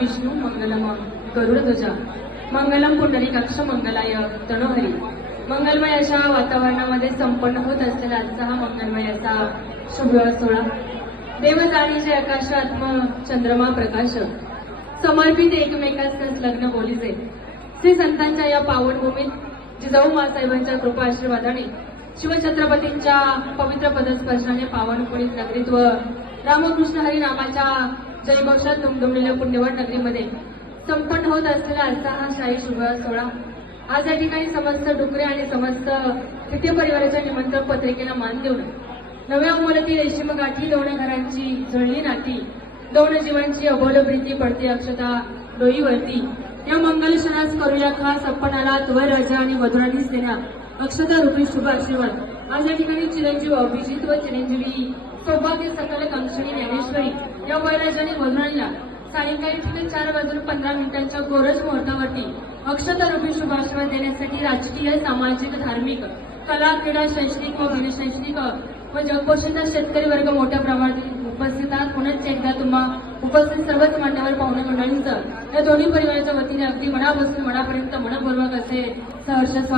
विष्णू मंगलम गरुडध्वजा मंगलम पुंडरीकाक्ष मंगलाय तनोहरी. मंगलमय अशा वातावरणामध्ये संपन्न होत असलेला आजचा हा मंगलमय असा शुभ सोहळा देवजाणीचे आकाशात्म चंद्रमा प्रकाश समर्पित एकमेकास लग्न बोलीचे. श्री संतांच्या या पावनभूमीत जिजाऊ मासाहेबांच्या कृपा आशीर्वादाने शिवछत्रपतींच्या पवित्र पदस्पर्शाने पावन पुनीत नगरीत्व रामकृष्ण हरी नामाच्या जयघोषात दुमदुमलेल्या पुण्यवान नगरीमध्ये संपन्न होत असलेला आजचा हा शाही शुभ सोहळा आज या ठिकाणी समस्त डुकरे आणि समस्त तृतीय परिवाराच्या निमंत्रण पत्रिकेला मान देऊन नव्या उमलती रेशीम गाठी दोन घरांची जुळली नाती दोन जीवांची अबोल प्रीती पडते अक्षता डोईवरती. या मंगल क्षणास करूया खास अपनाला त्वर राजा आणि वधूराणीस देण्या अक्षता रूपी शुभ आशीर्वाद. आज या ठिकाणी चिरंजीव अभिजित व चिरंजीवी सौभाग्य सकल कांक्षणी ज्ञानेश्वरी या वरराजाने वधूराणीला सायंकाळी ठीक 4:15 गोरज मुहूर्तावरती अक्षता रूपी शुभ आशीर्वाद देण्यासाठी राजकीय सामाजिक धार्मिक कला क्रीडा शैक्षणिक व बिनशैक्षणिक व जगपोषिता शेतकरी वर्ग मोठ्या प्रमाणात उपस्थित आहात. पुनश्च एकदा तुम्हा उपस्थित सर्वच मान्यवर पाहुणे मंडळींचं या दोन्ही परिवाराच्या वतीने अगदी मनापासून मनापर्यंत मनपूर्वक असे सहर्ष स्वागत.